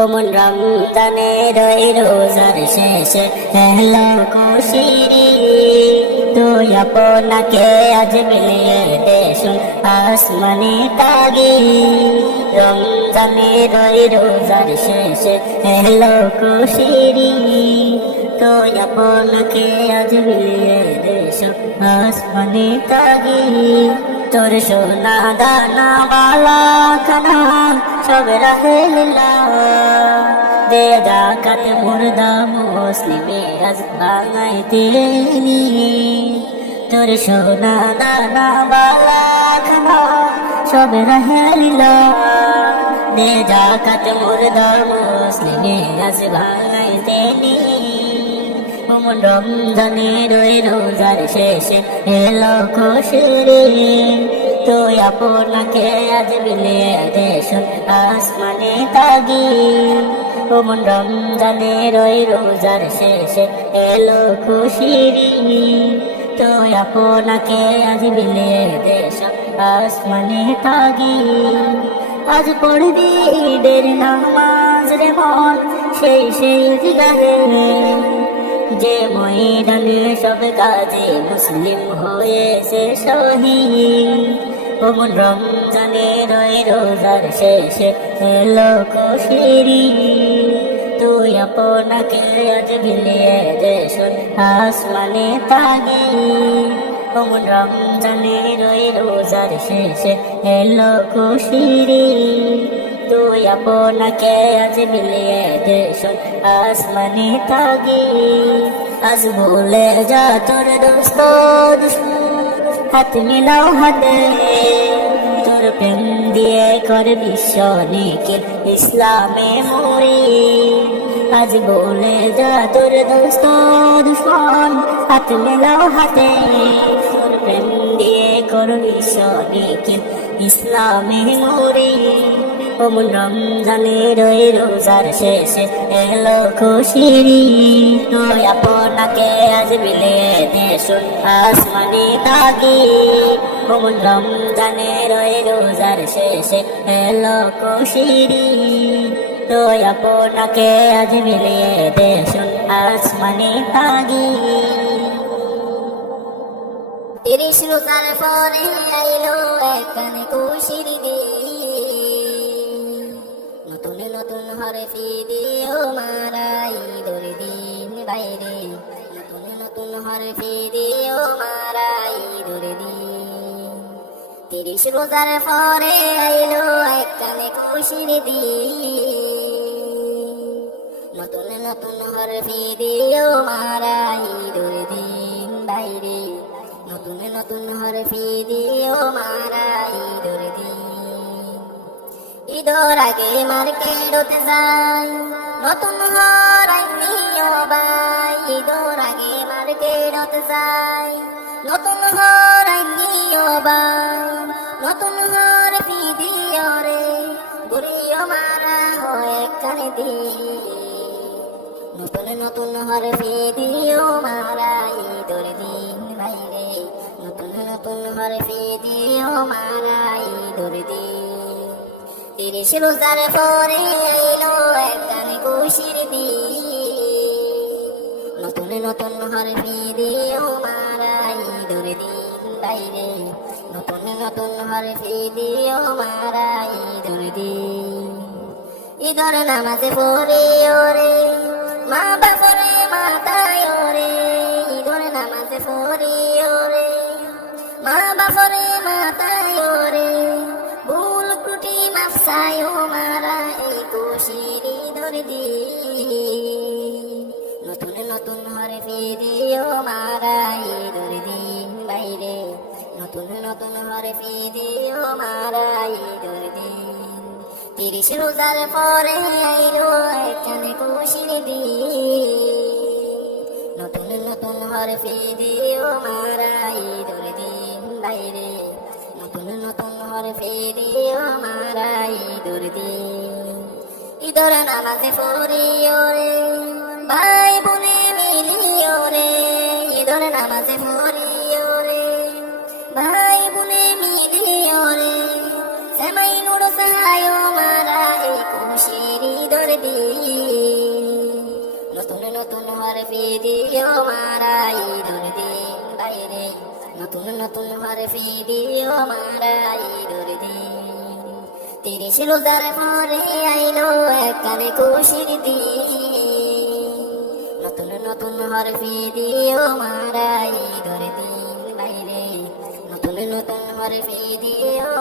ওমন রমজানের ওই রোজার শেষে হেলো খুশিরি। তুই আপনাকে আজ মিলিয়ে দেশুন আসমানি তাগি। রমজানের ওই রোজার শেষে হেলো খুশিরি। তুই আপনাকে আজ মিলিয়ে দেশুন আসমানি তাগি। তোর সোনা দানা বালা খানা, সব রাহে লীলা। দে জাকাত মুর্দা মুসলিমে আজ বাঙাই তিনি। তোর সোনা দানা বালা খানা, সব রাহে লীলা। দে জাকাত মুর্দা মুসলিমে আজ বাঙাই তিনি। ওমন রমজানের ওই রোজার শেষে এলো খুশিরে। তুই আপনাকে আজ বিলিয়ে দেশুন আসমানে তাগি। ওমন রমজানের ওই রোজার শেষে এলো খুশিরি। তুই আপনাকে আজ বিলিয়ে দেশুন আসমানে তাগি। আজ পড়বি ঈদের নামাজ রে মন সেই সেই গাহে যে ময়দানে সব কাজে মুসলিম হয়েছে শহীদ। ওমন রমজানের ওই রোজার শেষে এলো খুশিরি। তুই আপনাকে আজ বিলিয়ে দেশুন, আসমানে তাগি ওমন রমজানের ওই রোজার শেষে খুশিরি। তুই আপনাকে আজ মিলিয়ে দেশুন আসমানি তাগি। আজ ভুলে যা তোর দোস্ত হাত মিলাও হাতে। তোর প্রেম দিয়ে কর বিশ্ব নিখিল ইসলামে মরি। আজ বলে যা তোর দোস্ত দুশ্মন হাত মিলাও হাতে। তোর প্রেম দিয়ে কর বিশ্ব নিখিল ইসলামে মরি। ওমন রমজানের ওই রোজার শেষে এলো খুশিরি তুই আপনাকে আজ মিলিয়ে দেশুন আসমানি তাগি ওমন রমজানের ওই রোজার শেষে এলো খুশিরি তুই আপনাকে আজ মিলিয়ে দেশুন আসমানি তাগি তিরিশ রোজার পরে আইলো একখানে খুশির দিন নতুন নতুন হরে দিও মারাই দরে দিন বাইরে। নতুন নতুন হরে দিও মারাই দরে দিন। তিরিশ রোজার পরে আইলো একখানে খুশির দিন। নতুন নতুন হরে দিও মারাই দরে দিন বাইরে। নতুন নতুন হরে দিও মারাই দরে দিন। ঈদর আগে মার্কেটতে যাই নতুন হরাই নিও বাই ঈদর আগে মার্কেটতে যাই নতুন হরাই নিও বাই, নতুন হর দিও রে গুড়িও মারা হয় কানে দি নতুন নতুন হর দিও মারা ঈদর দিন বাইরে। নতুন নতুন হর দিও মারা ঈদর দিন। তিরিশ রোজার পরে এলো একখানে খুশির দিন। নতুন নতুন হর দিও মারাই দূরে দিন বাইরে। নতুন নতুন হর দিও মারাই দূরে দিন ঈদর নামাজে পড়ে ওরে, মা বাপরে, মাতায় ওরে। ঈদর নামাজে পড়ে ওরে, মা বাপরে, মাতায় মাফসায় মারা এই খুশির ঈদর দিন নতুন নতুন হরে ফিরিও মারা ঈদর দিন বাইরে নতুন নতুন হরে ফিরিও মারা ঈদর দিন তিরিশ রোজার পরে আইলো এখানে খুশির দিন নতুন নতুন হরে ফিরিও মারা ঈদর দিন বাইরে নতুন নতুন দিন ঈদর নামাজে পড়িও রে, ভাই বোনে মিলিও রে। ঈদর নামাজে পড়িও রে, ভাই বোনে মিলিও রে। নতুন নতুন হরে দিও মারাই দূর দিন। তিরিশ রোজার পরে আইলো একখানে খুশির দিন। নতুন নতুন হরফি দিও মারাই ধরে দিন বাইরে। নতুন নতুন হরফি দিও